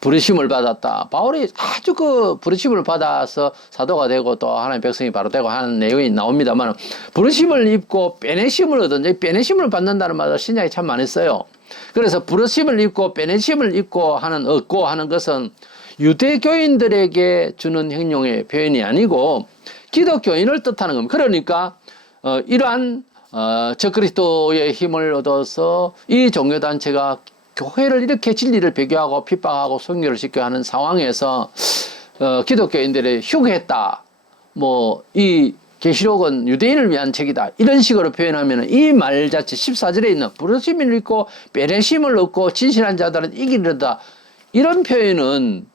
부르심을 받았다. 바울이 아주 그 부르심을 받아서 사도가 되고 또 하나님의 백성이 바로 되고 하는 내용이 나옵니다만 부르심을 입고 빼내심을 얻은, 빼내심을 받는다는 말을 신약에 참 많이 써요. 그래서 부르심을 입고 빼내심을 입고 하는 얻고 하는 것은 유대교인들에게 주는 행용의 표현이 아니고 기독교인을 뜻하는 겁니다. 그러니까 이러한 적그리스도의 힘을 얻어서 이 종교단체가 교회를 이렇게 진리를 배교하고 핍박하고 순교를 시켜 하는 상황에서 기독교인들이 휴게했다. 뭐 이 계시록은 유대인을 위한 책이다. 이런 식으로 표현하면 이 말 자체 14절에 있는 부르심을 입고 빼내심을 얻고 진실한 자들은 이기리로다. 이런 표현은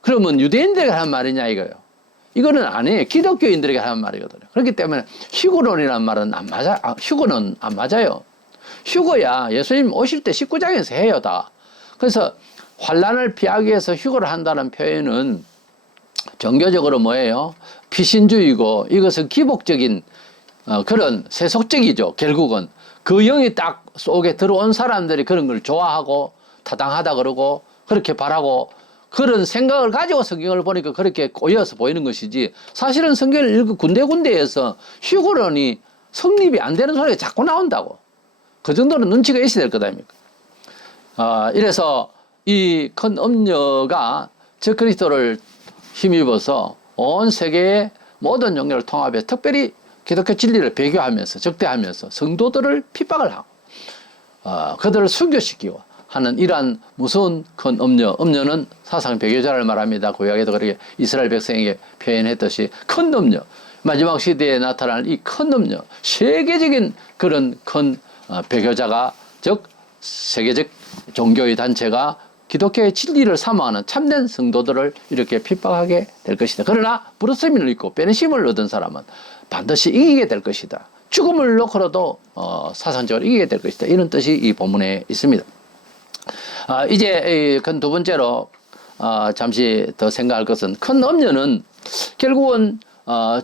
그러면 유대인들에게 하는 말이냐 이거예요. 이거는 아니에요. 기독교인들에게 하는 말이거든요. 그렇기 때문에 휴거론이라는 말은 안 맞아. 휴거는 안 맞아요. 휴거야 예수님 오실 때 19장에서 해요 다. 그래서 환난을 피하기 위해서 휴거를 한다는 표현은 종교적으로 뭐예요? 피신주의고 이것은 기복적인 그런 세속적이죠. 결국은 그 영이 딱 속에 들어온 사람들이 그런 걸 좋아하고 타당하다 그러고 그렇게 바라고 그런 생각을 가지고 성경을 보니까 그렇게 꼬여서 보이는 것이지 사실은 성경을 읽고 군데군데에서 휴거론이 성립이 안 되는 소리가 자꾸 나온다고. 그 정도는 눈치가 있어야 될 거다 아닙니까? 이래서 이 큰 음녀가 적그리스도를 힘입어서 온 세계의 모든 종교를 통합해 특별히 기독교 진리를 배교하면서 적대하면서 성도들을 핍박을 하고 그들을 순교시키고 하는 이러한 무서운 큰 음녀. 음녀는 사상 배교자를 말합니다. 구약에도 그렇게 이스라엘 백성에게 표현했듯이 큰 음녀. 마지막 시대에 나타날 이 큰 음녀. 세계적인 그런 큰 배교자가 즉 세계적 종교의 단체가 기독교의 진리를 사모하는 참된 성도들을 이렇게 핍박하게 될 것이다. 그러나 부르심을 입고 빼내심을 얻은 사람은 반드시 이기게 될 것이다. 죽음을 놓고라도 사상적으로 이기게 될 것이다. 이런 뜻이 이 본문에 있습니다. 이제 큰 두 번째로 잠시 더 생각할 것은 큰 음녀는 결국은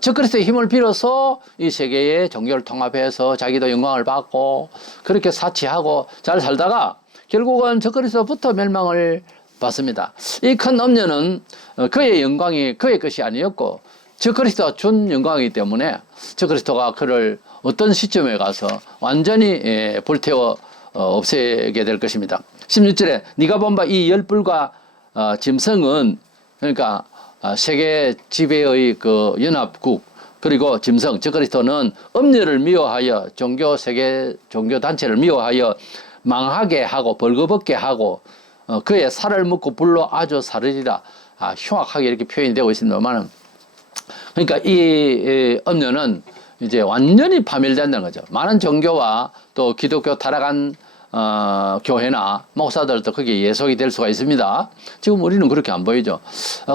적그리스도의 힘을 빌어서 이 세계의 종교를 통합해서 자기도 영광을 받고 그렇게 사치하고 잘 살다가 결국은 적그리스도부터 멸망을 받습니다. 이 큰 음녀는 그의 영광이 그의 것이 아니었고 적그리스도가 준 영광이기 때문에 적그리스도가 그를 어떤 시점에 가서 완전히 불태워 없애게 될 것입니다. 16절에 네가 본 바 이 열불과 짐승은 그러니까 세계 지배의 그 연합국 그리고 짐승 적그리스도는 음녀를 미워하여 세계 종교 단체를 미워하여 망하게 하고 벌거벗게 하고 그의 살을 먹고 불로 아주 사르리라 흉악하게 이렇게 표현이 되고 있습니다만 그러니까 이 음녀는 이제 완전히 파멸된다는 거죠. 많은 종교와 또 기독교 타락한 교회나 목사들도 거기에 예속이 될 수가 있습니다. 지금 우리는 그렇게 안 보이죠.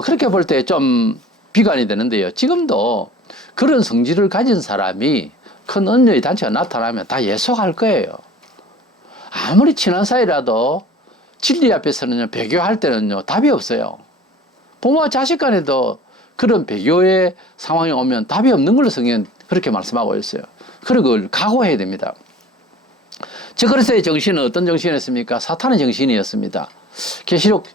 그렇게 볼 때 좀 비관이 되는데요. 지금도 그런 성질을 가진 사람이 큰 음녀의 단체가 나타나면 다 예속할 거예요. 아무리 친한 사이라도 진리 앞에서는요, 배교할 때는요, 답이 없어요. 부모와 자식 간에도 그런 배교의 상황이 오면 답이 없는 걸로 성경은 그렇게 말씀하고 있어요. 그런 걸 각오해야 됩니다. 적그리스도의 정신은 어떤 정신이었습니까? 사탄의 정신이었습니다. 계시록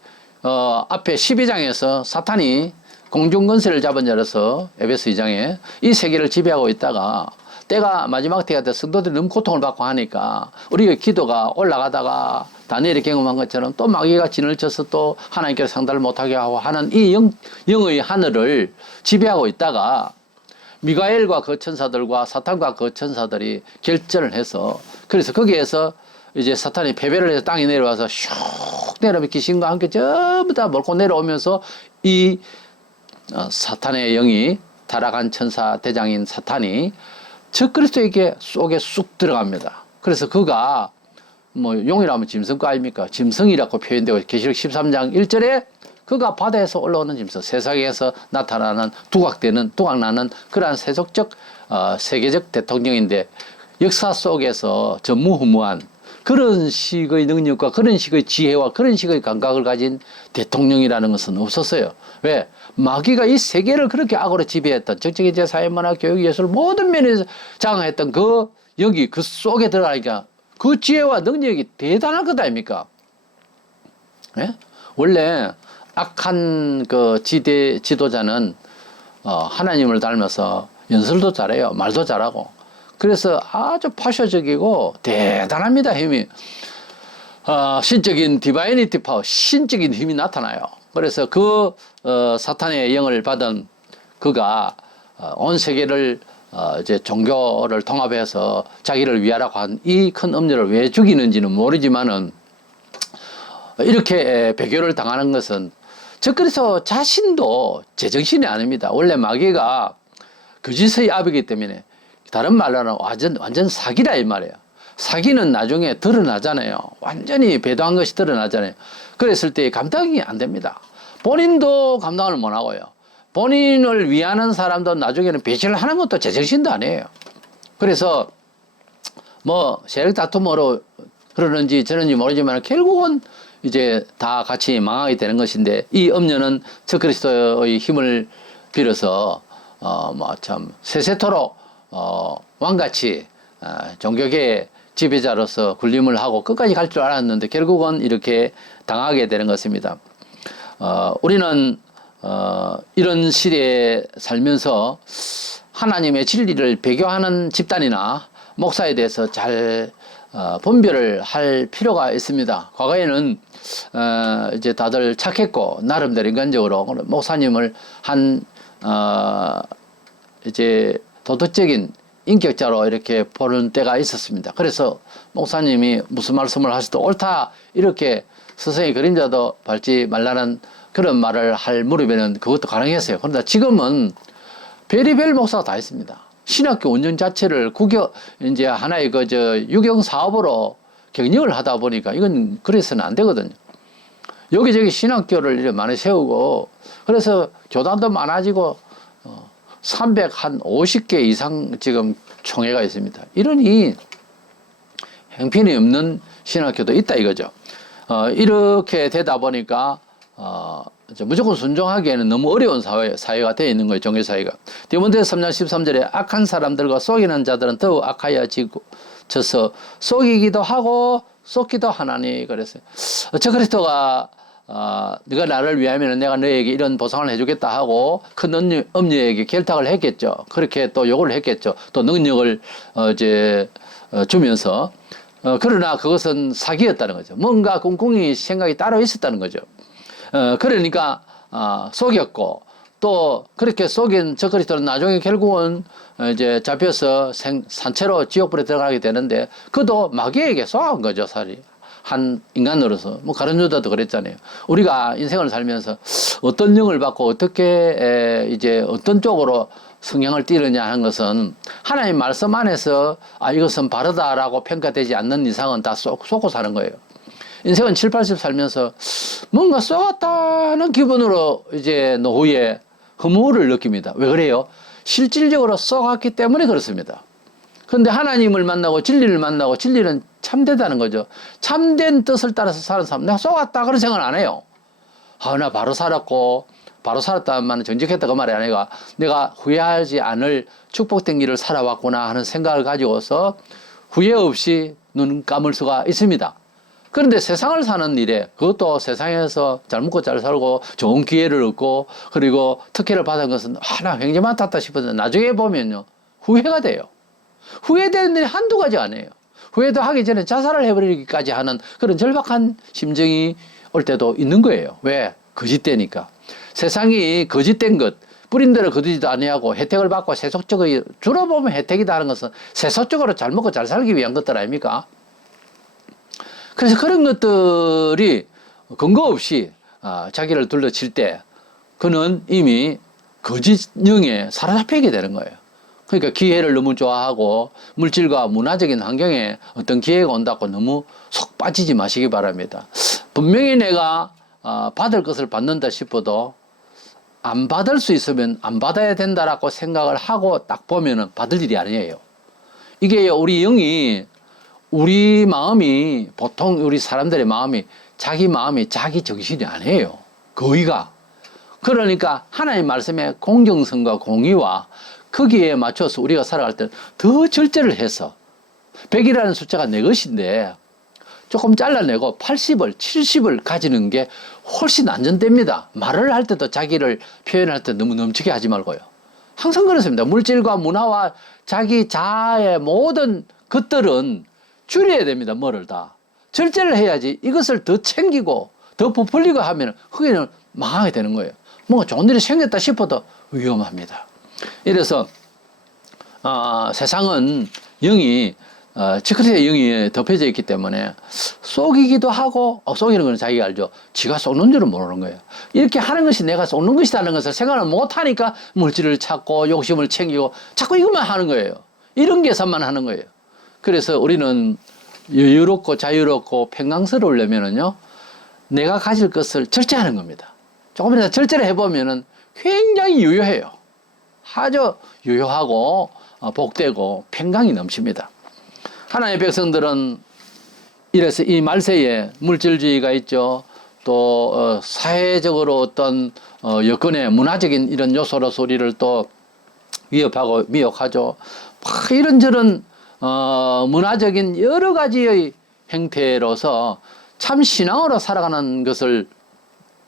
앞에 12장에서 사탄이 공중권세를 잡은 자로서 에베소 2장에 이 세계를 지배하고 있다가 마지막 때가 돼 성도들이 너무 고통을 받고 하니까 우리의 기도가 올라가다가 다니엘이 경험한 것처럼 또 마귀가 진을 쳐서 또 하나님께서 상달을 못하게 하고 하는 이 영의 하늘을 지배하고 있다가 미가엘과 그 천사들과 사탄과 그 천사들이 결전을 해서 그래서 거기에서 이제 사탄이 패배를 해서 땅에 내려와서 슉 내려오면 귀신과 함께 전부 다 몰고 내려오면서 이 사탄의 영이 타락한 천사 대장인 사탄이 적그리스도에게 속에 쑥 들어갑니다. 그래서 그가 뭐 용이라면 짐승과 아닙니까? 짐승이라고 표현되고 계시록 13장 1절에 그가 바다에서 올라오는 짐승, 세상에서 나타나는 두각나는 그러한 세계적 대통령인데 역사 속에서 전무후무한 그런 식의 능력과 그런 식의 지혜와 그런 식의 감각을 가진 대통령이라는 것은 없었어요. 왜? 마귀가 이 세계를 그렇게 악으로 지배했던 정치경제 사회문화 교육 예술 모든 면에서 장악했던 여기 그 속에 들어가니까 그 지혜와 능력이 대단한 것 아닙니까? 예? 원래 악한 그 지도자는 하나님을 닮아서 연설도 잘해요. 말도 잘하고. 그래서 아주 파쇼적이고 대단합니다. 힘이. 신적인 디바이니티 파워, 신적인 힘이 나타나요. 그래서 그 사탄의 영을 받은 그가 온 세계를 이제 종교를 통합해서 자기를 위하라고 한 이 큰 음녀를 왜 죽이는지는 모르지만은 이렇게 배교를 당하는 것은 적그리스도 자신도 제정신이 아닙니다. 원래 마귀가 거짓의 아비이기 때문에 다른 말로는 완전 사기라 이 말이에요. 사기는 나중에 드러나잖아요. 완전히 배도한 것이 드러나잖아요. 그랬을 때 감당이 안 됩니다. 본인도 감당을 못 하고요. 본인을 위하는 사람도 나중에는 배신을 하는 것도 제정신도 아니에요. 그래서 뭐 세력 다툼으로 그러는지 저런지 모르지만 결국은 이제 다 같이 망하게 되는 것인데 이 음녀는 적그리스도의 힘을 빌어서 뭐 참 세세토록 왕같이 종교계의 지배자로서 군림을 하고 끝까지 갈 줄 알았는데 결국은 이렇게 당하게 되는 것입니다. 우리는 이런 시대에 살면서 하나님의 진리를 배교하는 집단이나 목사에 대해서 잘 분별을 할 필요가 있습니다. 과거에는 이제 다들 착했고 나름대로 인간적으로 목사님을 한 이제 도덕적인 인격자로 이렇게 보는 때가 있었습니다. 그래서 목사님이 무슨 말씀을 하셔도 옳다 이렇게 스승의 그림자도 밟지 말라는 그런 말을 할 무렵에는 그것도 가능했어요. 그런데 지금은 별의별 목사가 다 있습니다. 신학교 운영 자체를 이제 하나의 유경 사업으로 경영을 하다 보니까 이건 그래서는 안 되거든요. 여기저기 신학교를 이렇게 많이 세우고 그래서 교단도 많아지고 350개 이상 지금 총회가 있습니다. 이러니 형편이 없는 신학교도 있다 이거죠. 이렇게 되다 보니까 무조건 순종하기에는 너무 어려운 사회가 되어 있는 거예요. 종교사회가. 디모데후서 3장 13절에 악한 사람들과 속이는 자들은 더욱 악하여져서 속이기도 하고 속기도 하나니 그랬어요. 저 그리스도가 네가 나를 위하면 내가 너에게 이런 보상을 해주겠다 하고 큰 엄녀에게 결탁을 했겠죠. 그렇게 또 요구를 했겠죠. 또 능력을 주면서 그러나 그것은 사기였다는 거죠. 뭔가 꿍꿍이 생각이 따로 있었다는 거죠. 그러니까 속였고 또 그렇게 속인 저 그리스도는 나중에 결국은 이제 잡혀서 산채로 지옥불에 들어가게 되는데 그도 마귀에게 속은 거죠. 사실 한 인간으로서 뭐 가룟 유다도 그랬잖아요. 우리가 인생을 살면서 어떤 영을 받고 어떻게 이제 어떤 쪽으로 성향을 띠느냐 하는 것은 하나님 말씀 안에서 이것은 바르다라고 평가되지 않는 이상은 다 속고 사는 거예요. 인생은 7, 80 살면서 뭔가 쏘았다는 기분으로 이제 노후에 허무를 느낍니다. 왜 그래요? 실질적으로 쏘았기 때문에 그렇습니다. 그런데 하나님을 만나고 진리를 만나고 진리는 참되다는 거죠. 참된 뜻을 따라서 사는 사람, 내가 쏘았다 그런 생각을 안 해요. 나 바로 살았고 바로 살았다는 말은 정직했다 그 말이 아니라 내가 후회하지 않을 축복된 길을 살아왔구나 하는 생각을 가지고서 후회 없이 눈 감을 수가 있습니다. 그런데 세상을 사는 일에 그것도 세상에서 잘 먹고 잘 살고 좋은 기회를 얻고 그리고 특혜를 받은 것은 나 굉장히 많았다 싶었는데 나중에 보면요 후회가 돼요. 후회되는 일이 한두 가지 아니에요. 후회도 하기 전에 자살을 해버리기까지 하는 그런 절박한 심정이 올 때도 있는 거예요. 왜? 거짓되니까. 세상이 거짓된 것, 뿌린 대로 거두지도 아니하고 혜택을 받고 세속적으로 주로 보면 혜택이다 하는 것은 세속적으로 잘 먹고 잘 살기 위한 것들 아닙니까? 그래서 그런 것들이 근거 없이 자기를 둘러칠 때 그는 이미 거짓 영에 사로잡히게 되는 거예요. 그러니까 기회를 너무 좋아하고 물질과 문화적인 환경에 어떤 기회가 온다고 너무 속 빠지지 마시기 바랍니다. 분명히 내가 받을 것을 받는다 싶어도 안 받을 수 있으면 안 받아야 된다라고 생각을 하고 딱 보면은 받을 일이 아니에요. 이게 우리 영이 우리 마음이 보통 우리 사람들의 마음이 자기 정신이 아니에요. 거의가. 그러니까 하나님 말씀의 공경성과 공의와 거기에 맞춰서 우리가 살아갈 때 더 절제를 해서 100이라는 숫자가 내 것인데 조금 잘라내고 80을 70을 가지는 게 훨씬 안전됩니다. 말을 할 때도 자기를 표현할 때 너무 넘치게 하지 말고요. 항상 그렇습니다. 물질과 문화와 자기 자아의 모든 것들은 줄여야 됩니다. 뭐를 다. 절제를 해야지 이것을 더 챙기고 더 부풀리고 하면 그게는 망하게 되는 거예요. 뭔가 좋은 일이 생겼다 싶어도 위험합니다. 이래서 세상은 영이 지크리스의 영이 덮여져 있기 때문에 속이기도 하고 속이는 건 자기가 알죠. 지가 속는 줄은 모르는 거예요. 이렇게 하는 것이 내가 속는 것이라는 것을 생각을 못하니까 물질을 찾고 욕심을 챙기고 자꾸 이것만 하는 거예요. 이런 계산만 하는 거예요. 그래서 우리는 여유롭고 자유롭고 평강스러우려면은요 내가 가질 것을 절제하는 겁니다. 조금이라도 절제를 해보면은 굉장히 유효해요. 아주 유효하고 복되고 평강이 넘칩니다. 하나님의 백성들은 이래서 이 말세에 물질주의가 있죠. 또 사회적으로 어떤 여건의 문화적인 이런 요소로서 우리를 또 위협하고 미혹하죠. 이런저런 문화적인 여러 가지의 행태로서 참 신앙으로 살아가는 것을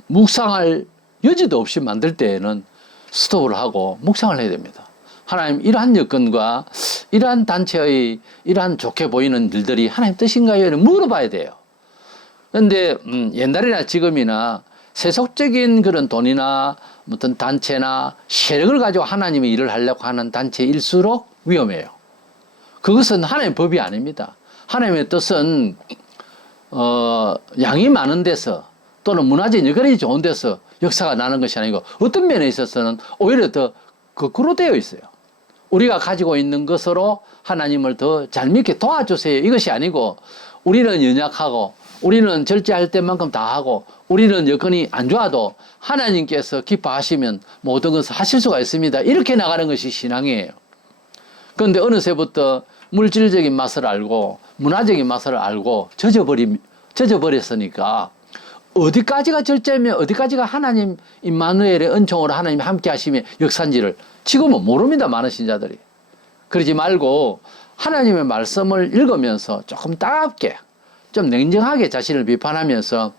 묵상할 여지도 없이 만들 때에는 스톱을 하고 묵상을 해야 됩니다. 하나님 이러한 여건과 이러한 단체의 이러한 좋게 보이는 일들이 하나님 뜻인가요? 물어봐야 돼요. 그런데 옛날이나 지금이나 세속적인 그런 돈이나 어떤 단체나 세력을 가지고 하나님의 일을 하려고 하는 단체일수록 위험해요. 그것은 하나님의 법이 아닙니다. 하나님의 뜻은 양이 많은 데서 또는 문화적 여건이 좋은 데서 역사가 나는 것이 아니고 어떤 면에 있어서는 오히려 더 거꾸로 되어 있어요. 우리가 가지고 있는 것으로 하나님을 더 잘 믿게 도와주세요. 이것이 아니고 우리는 연약하고 우리는 절제할 때만큼 다 하고 우리는 여건이 안 좋아도 하나님께서 기뻐하시면 모든 것을 하실 수가 있습니다. 이렇게 나가는 것이 신앙이에요. 그런데 어느새부터 물질적인 맛을 알고 문화적인 맛을 알고 젖어버렸으니까 어디까지가 절제면 어디까지가 하나님 임마누엘의 은총으로 하나님이 함께 하심의 역사인지를 지금은 모릅니다. 많은 신자들이. 그러지 말고 하나님의 말씀을 읽으면서 조금 따갑게 좀 냉정하게 자신을 비판하면서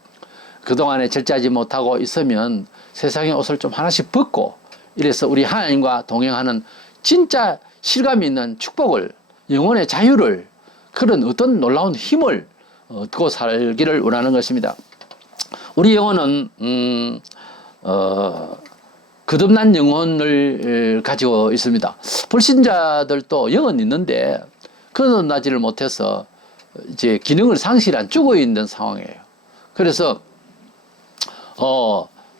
그동안에 절제하지 못하고 있으면 세상의 옷을 좀 하나씩 벗고 이래서 우리 하나님과 동행하는 진짜 실감 있는 축복을 영혼의 자유를 그런 어떤 놀라운 힘을 얻고 살기를 원하는 것입니다. 우리 영혼은 거듭난 영혼을 가지고 있습니다. 불신자들도 영은 있는데 거듭나지를 못해서 이제 기능을 상실한 죽어 있는 상황이에요. 그래서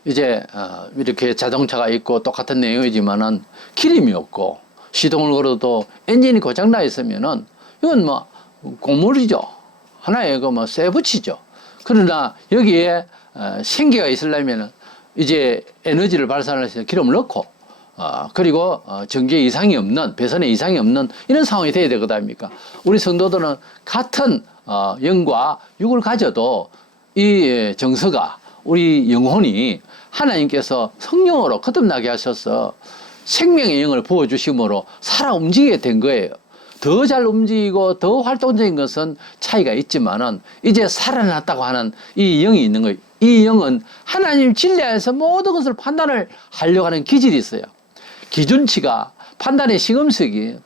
이렇게 자동차가 있고 똑같은 내용이지만은 기름이 없고 시동을 걸어도 엔진이 고장나 있으면은 이건 뭐 고물이죠. 하나의 쇠 붙이죠. 그러나 여기에 생기가 있으려면은 이제 에너지를 발산해서 기름을 넣고 그리고 전기에 이상이 없는 배선에 이상이 없는 이런 상황이 돼야 되거든 아닙니까? 우리 성도들은 같은 영과 육을 가져도 이 정서가 우리 영혼이 하나님께서 성령으로 거듭나게 하셔서 생명의 영을 부어주심으로 살아 움직이게 된 거예요. 더 잘 움직이고 더 활동적인 것은 차이가 있지만은 이제 살아났다고 하는 이 영이 있는 거예요. 이 영은 하나님 진리에서 모든 것을 판단을 하려고 하는 기질이 있어요. 기준치가 판단의 시금석이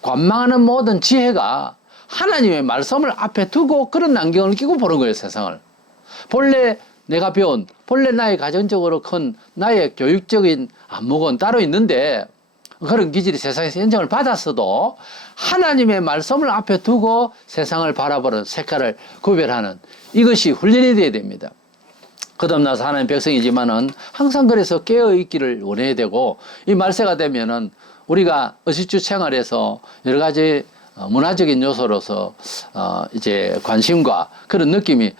관망하는 모든 지혜가 하나님의 말씀을 앞에 두고 그런 안경을 끼고 보는 거예요. 세상을. 본래 내가 배운 본래 나의 가정적으로 큰 나의 교육적인 안목은 따로 있는데 그런 기질이 세상에서 인정을 받았어도 하나님의 말씀을 앞에 두고 세상을 바라보는 색깔을 구별하는 이것이 훈련이 되어야 됩니다. 거듭나서 하나님 백성이지만은 항상 그래서 깨어있기를 원해야 되고 이 말세가 되면은 우리가 의식주 생활에서 여러 가지 문화적인 요소로서 이제 관심과 그런 느낌이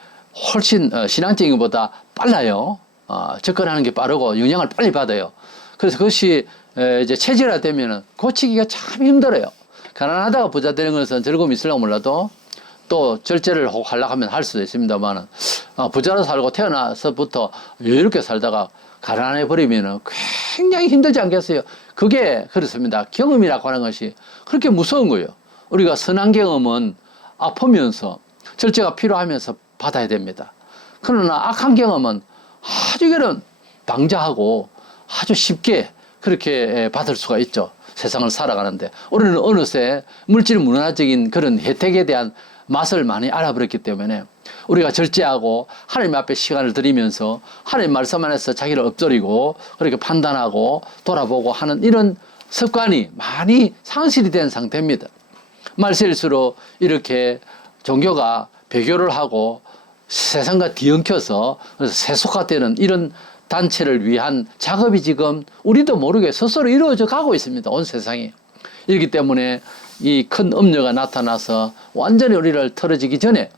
훨씬 신앙적인 것보다 빨라요. 접근하는 게 빠르고 영향을 빨리 받아요. 그래서 그것이 이제 체질화되면은 고치기가 참 힘들어요. 가난하다가 부자 되는 것은 즐거움이 있으려고 몰라도 또 절제를 하려고 하면 할 수도 있습니다만은 부자로 살고 태어나서부터 여유롭게 살다가 가난해 버리면은 굉장히 힘들지 않겠어요? 그게 그렇습니다. 경험이라고 하는 것이 그렇게 무서운 거예요. 우리가 선한 경험은 아프면서 절제가 필요하면서 받아야 됩니다. 그러나 악한 경험은 아주 그런 방자하고 아주 쉽게 그렇게 받을 수가 있죠. 세상을 살아가는데 우리는 어느새 물질 문화적인 그런 혜택에 대한 맛을 많이 알아버렸기 때문에 우리가 절제하고 하나님 앞에 시간을 들이면서 하나님 말씀 안에서 자기를 엎드리고 그렇게 판단하고 돌아보고 하는 이런 습관이 많이 상실이 된 상태입니다. 말세일수록 이렇게 종교가 배교를 하고 세상과 뒤엉켜서 세속화되는 이런 단체를 위한 작업이 지금 우리도 모르게 스스로 이루어져 가고 있습니다. 온 세상이. 이렇기 때문에 이 큰 음녀가 나타나서 완전히 우리를 털어지기 전에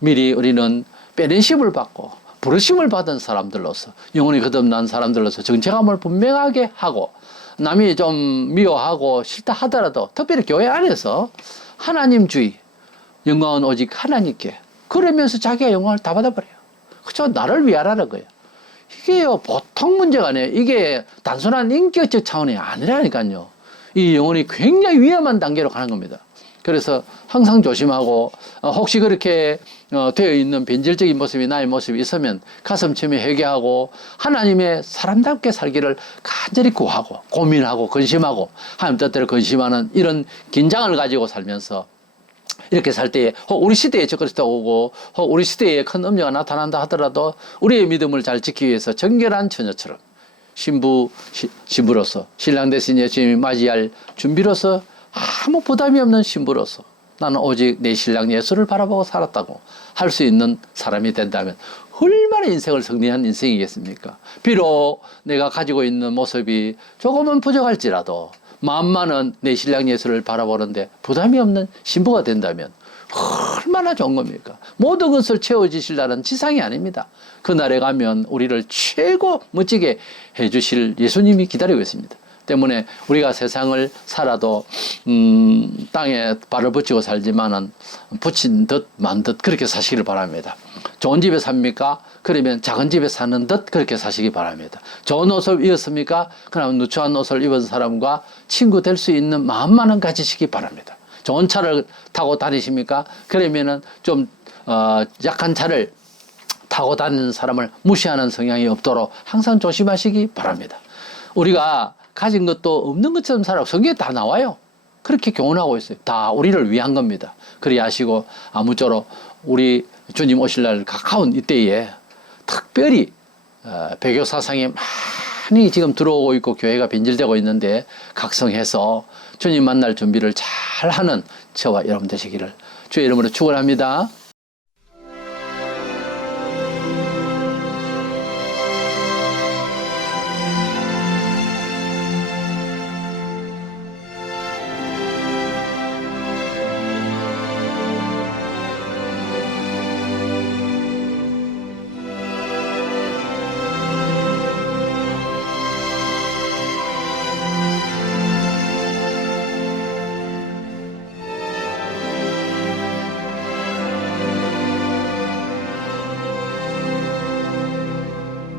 미리 우리는 빼내심을 받고 부르심을 받은 사람들로서 영혼이 거듭난 사람들로서 정체감을 분명하게 하고 남이 좀 미워하고 싫다 하더라도 특별히 교회 안에서 하나님주의 영광은 오직 하나님께 그러면서 자기가 영광을 다 받아버려요. 그죠? 나를 위하라는 거예요. 이게요 보통 문제가 아니에요. 이게 단순한 인격적 차원이 아니라니까요. 이 영혼이 굉장히 위험한 단계로 가는 겁니다. 그래서 항상 조심하고 혹시 그렇게 되어 있는 변질적인 모습이 나의 모습이 있으면 가슴쯤에 회개하고 하나님의 사람답게 살기를 간절히 구하고 고민하고 근심하고 하나님 뜻대로 근심하는 이런 긴장을 가지고 살면서 이렇게 살 때에 우리 시대에 적그리스도가 오고 우리 시대에 큰 음녀가 나타난다 하더라도 우리의 믿음을 잘 지키기 위해서 정결한 처녀처럼 신부로서 신랑 대신 예수님이 맞이할 준비로서 아무 부담이 없는 신부로서 나는 오직 내 신랑 예수를 바라보고 살았다고 할 수 있는 사람이 된다면 얼마나 인생을 승리한 인생이겠습니까? 비록 내가 가지고 있는 모습이 조금은 부족할지라도 마음만은 내 신랑 예수를 바라보는데 부담이 없는 신부가 된다면 얼마나 좋은 겁니까? 모든 것을 채워주실라는 지상이 아닙니다. 그날에 가면 우리를 최고 멋지게 해주실 예수님이 기다리고 있습니다. 때문에 우리가 세상을 살아도 땅에 발을 붙이고 살지만은 붙인 듯 만 듯 그렇게 사시기를 바랍니다. 좋은 집에 삽니까? 그러면 작은 집에 사는 듯 그렇게 사시기 바랍니다. 좋은 옷을 입었습니까? 그러면 누추한 옷을 입은 사람과 친구 될 수 있는 마음만은 가지시기 바랍니다. 좋은 차를 타고 다니십니까? 그러면은 좀 약한 차를 타고 다니는 사람을 무시하는 성향이 없도록 항상 조심하시기 바랍니다. 우리가 가진 것도 없는 것처럼 살아고 성경에 다 나와요. 그렇게 교훈하고 있어요. 다 우리를 위한 겁니다. 그리 하시고 아무쪼록 우리 주님 오실 날 가까운 이때에 특별히 배교 사상이 많이 지금 들어오고 있고 교회가 변질되고 있는데 각성해서 주님 만날 준비를 잘 하는 저와 여러분 되시기를 주의 이름으로 축원합니다.